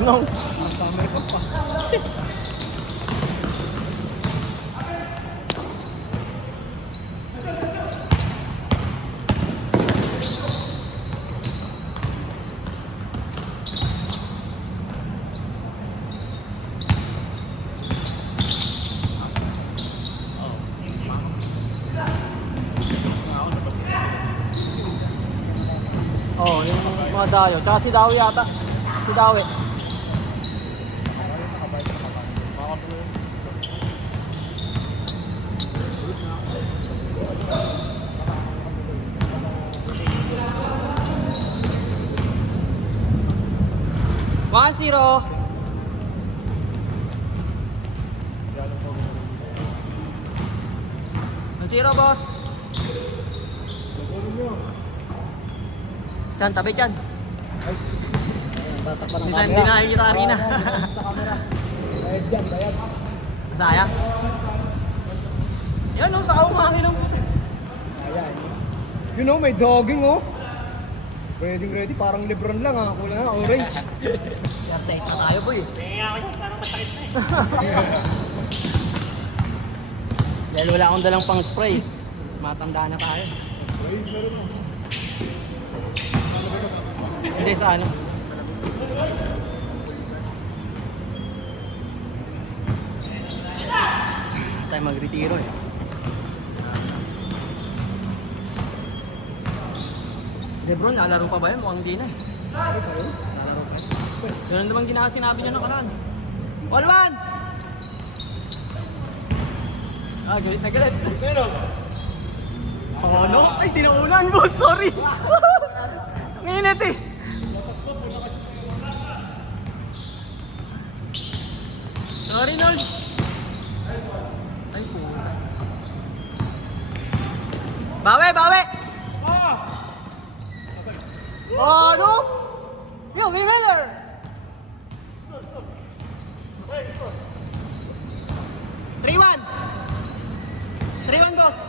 nung. Summer ko pa. Oh, yung mga dayo. Tsaka si Dawi yata. Si Dawi. One zero. One zero, boss. Chan, tabi Chan. Minsan hindi nakikita kanina. Sa camera. Bayad dyan, bayad. Sayang. Yan o, sa umangin ng puti. Ayan. You know, may jogging oh. Ready, parang Lebron lang ah. Kulang na, orange. Take na tayo, boy. Dahil wala akong dalang pang spray. Matanda na tayo. Hindi sa ano. Tayo mag-retiro eh. Lebron, lalaro pa ba yun? Mukhang hindi na eh. Lalaro pa. Ganun naman sinabi niya nakaraan. 1-1! Ah, galit na galit. Pero? Oh, no? Ay, dinaunan mo. Sorry. Nginit eh. Sorry, Nol. Ay, po. Bawi, bawi! Oh, no? Yo, we Miller! Stop. 3-1! 3-1, boss!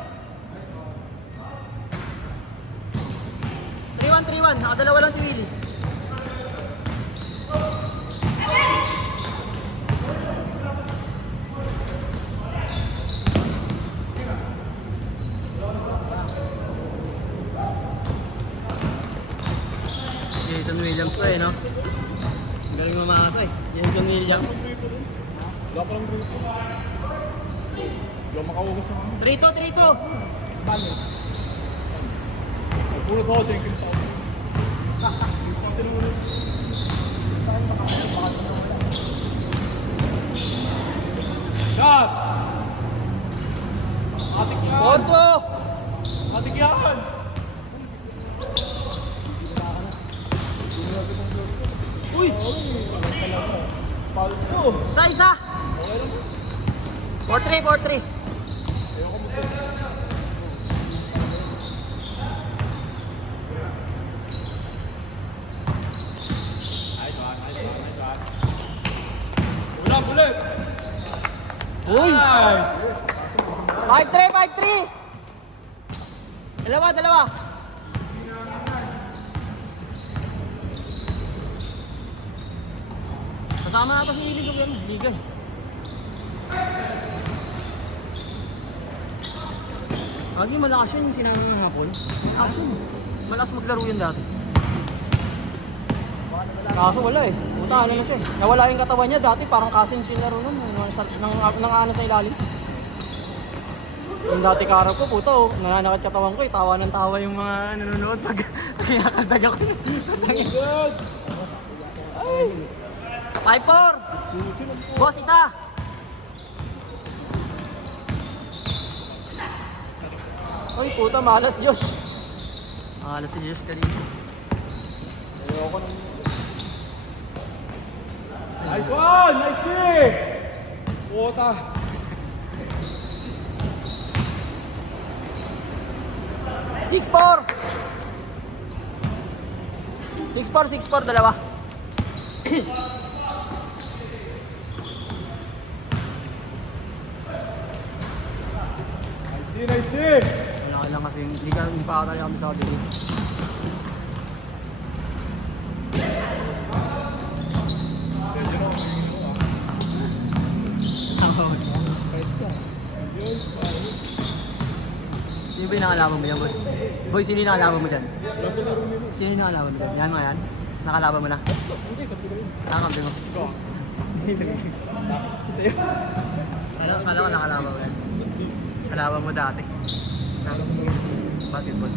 3-1. Nakadalawa lang si Willie. Jason Williams pa eh, no? Ang galing mamasa eh. Jason Williams. Wala pa lang grupo. Wala makaugas naman. 3-2. Balo. Puro sa hotel, yung tao. Shot! Atik yan! 4-2! Atik yan! Uy! Palto! Isa! 4-3. Ulit! Uy! Nice! 5-3. Dalawa. Kasama natin si Willie sa liga eh. Lagi malakas yun yung sinama ng hapon. Malakas yun. Malakas maglaro yun dati. Kaso wala eh. Puta, ano na siya eh. Nawala yung katawan niya dati, parang kasing sinlaro nun. Nang ano sa ilalim. Yung dati karap ko, puta oh. Nananakit katawan ko eh. Tawa ng tawa yung mga nanonood pag kinakaldag ako. Good! 5-4! Boss, isa! Uy, puta, malas Diyos. Malas si Diyos kanina. Ayoko nang... Nice one! Nice day! Puta! 6-4, dalawa. Nice day! Wala lang kasi hindi pa kaya kami sa kabili. Sino ba yung nakalaban mo yan, boss? Boy, sino yung nakalaban mo dyan? Sino yung nakalaban mo dyan? Yan mga yan? Nakalaban mo na? Hindi, kapit ko rin. Nakakampi mo? Sa'yo? Kala ko nakalaban mo yan. Kalaban mo dati. Basketball.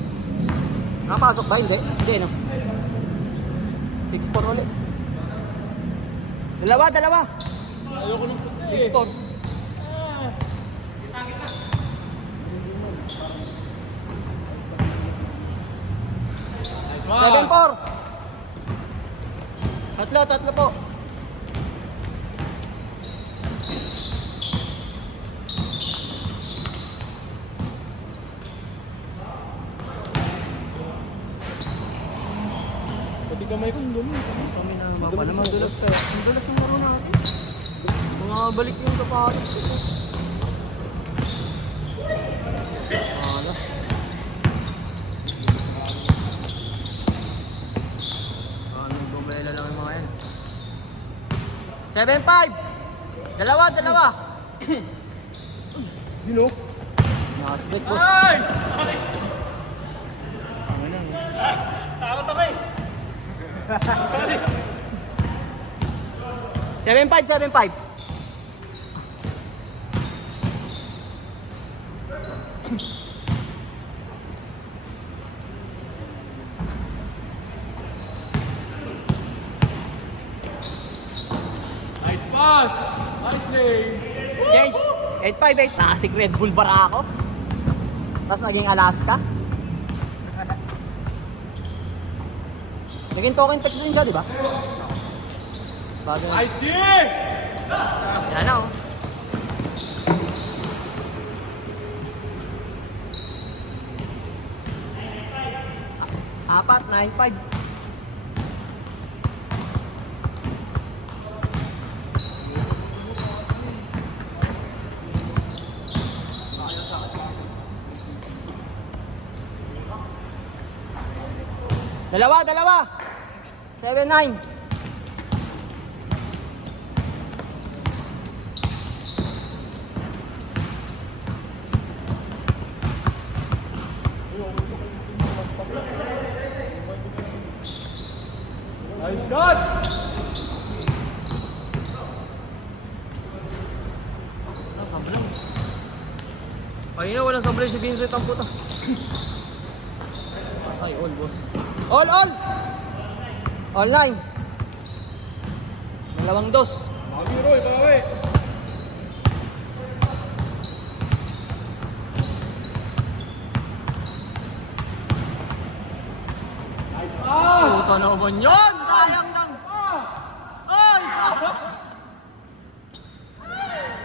Nakapasok ba? Hindi? Hindi, no? 6-4 ulit. Dalawa! Ayoko nung 6-4. Wow. 7-4. Tatlo po. Pati kamay ko, hindi mo. Kami na mapa naman dulas kayo. Ang dulas yung laro natin. Mga balik yung kapalos ko. Alas. Anong bumela lang yung mga yan. 7-5. Dalawa. Yun o. Nakasplit, boss. Ay! Takot ako eh. 7-5. Nice pass! Nice lane! Guys, 8-5. Nakasik Red Bull bara ako. Tapos naging Alaska. Naging token text din siya, di ba? Bagay. Nice D! Yan na, oh. Apat, 9-5. Dalawa. 7-9. Nice shot! Sablong. Ayun na, walang sablong si Vincent ang puta. Ay, all, boss. All! All 9. Dalawang dos. Makabiro, ibawi! Puta naman yun! Sayang lang! Ay!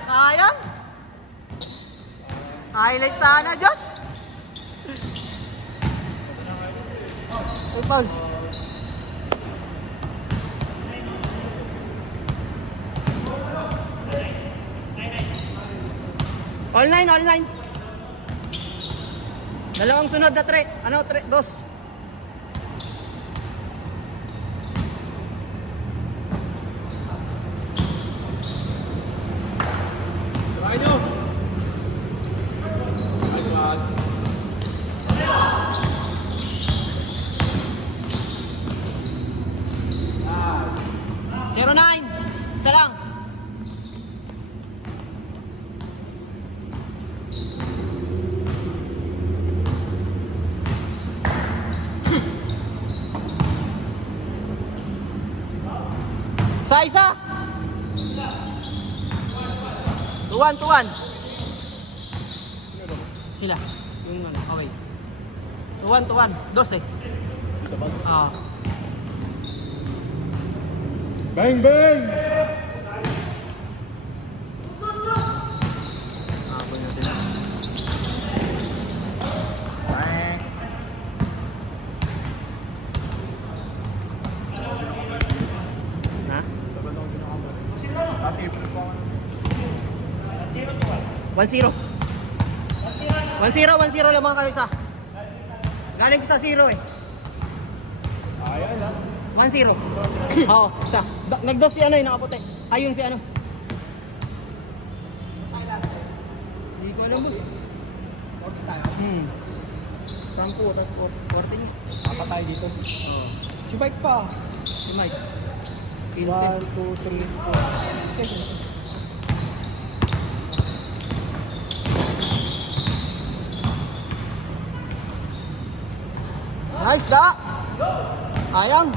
Sayang! Highlight sana, Josh! Ay, Paul. All 9. Dalawang sunod na tre. Dos. Try nyo! Nice shot! 09. Isa lang. Isa. 2-1. Sila. Yung ano, okay. 2-1. Dos eh. Ah. Bang, bang! Habol na sila. Ha? 1-0. 1-0 lamang kami sa. Galing sa 0 eh. Ayan ha. 1-0. Oo, isa. Nagdos si ano yung nakaputi. Ayun si ano. Hindi ko alam. lang, boss. 40 tayo. Hmm. 10, tapos 40 niya. Apat tayo dito. Si Mike pa. Si Mike. 1, 2, 3, 4. Nice da! Ayang!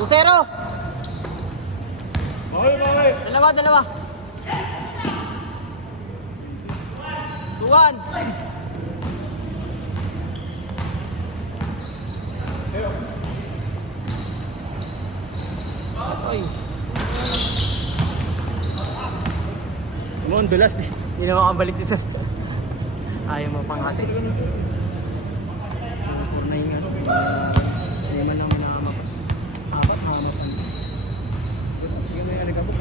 Usero! Bakit? Dalawa. 2-1. Ay. Mo, ang dulas. Hindi na makabalik si sir. Ayaw mo pang kasi. 4-9 nga. Hindi man naman nakamapat. Apat, nakamapan. Sige na yan, nagkabot.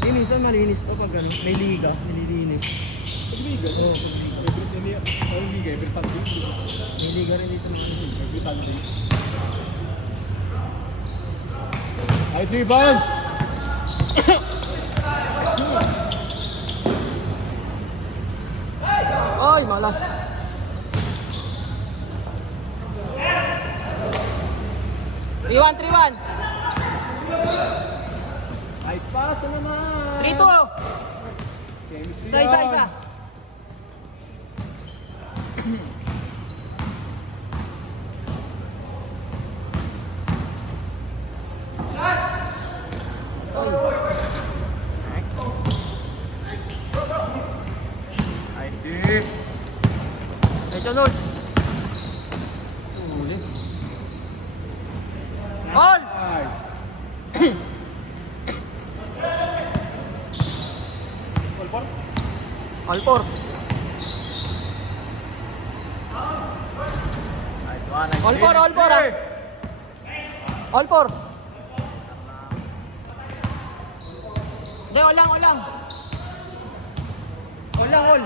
Eh, minsan malinis to pag ano, may liga, nililinis. Pag-liga. Oo, pag-liga. Pag-liga, every Sunday. May liga rin dito mga Every Sunday. Nice rebound! Ay, malas. Triwan. Nice pass na naman! 3-2. Chemistry Isa. yan. Nice D. Medyo nul. Huli. All! Nice. All four. Nice one. Nice All D. four, all four, ah. All four. Hindi, all lang. All.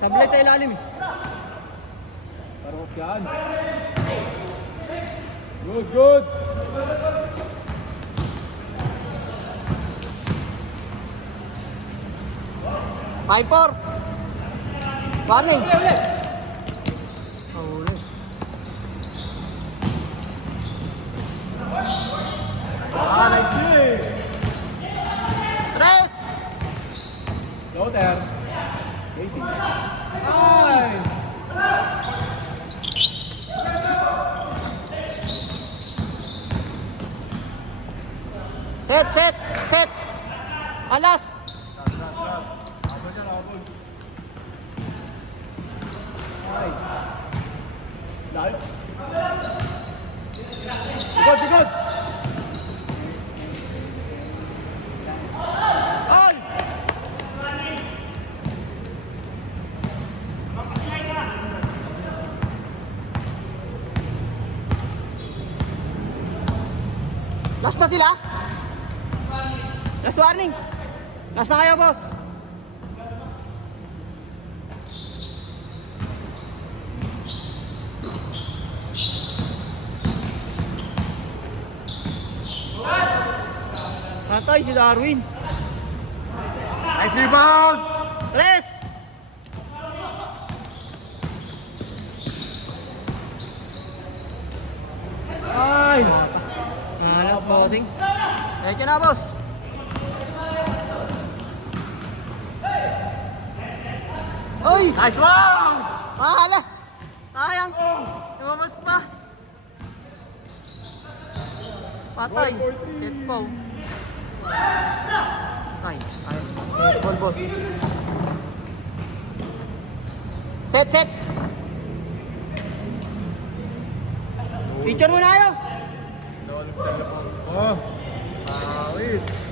Sablay sa ilalim eh. Parok yan. Good. 5-4. Running. Huli. Nice D. Tres. Loader. Casey. Ay! Set. Alas. Nice. Live. Good. All. Last na sila? Last warning. Last na kayo, boss. Patay si Darwin. Nice rebound. Tres. Ay! Alas, bossing. Eke na, boss. Oy! Nice one! Alas! Sayang! Lumabas pa! Patay! Set po. Ay, set ball, boss. Set! Picture muna kayo! Oh! Wait!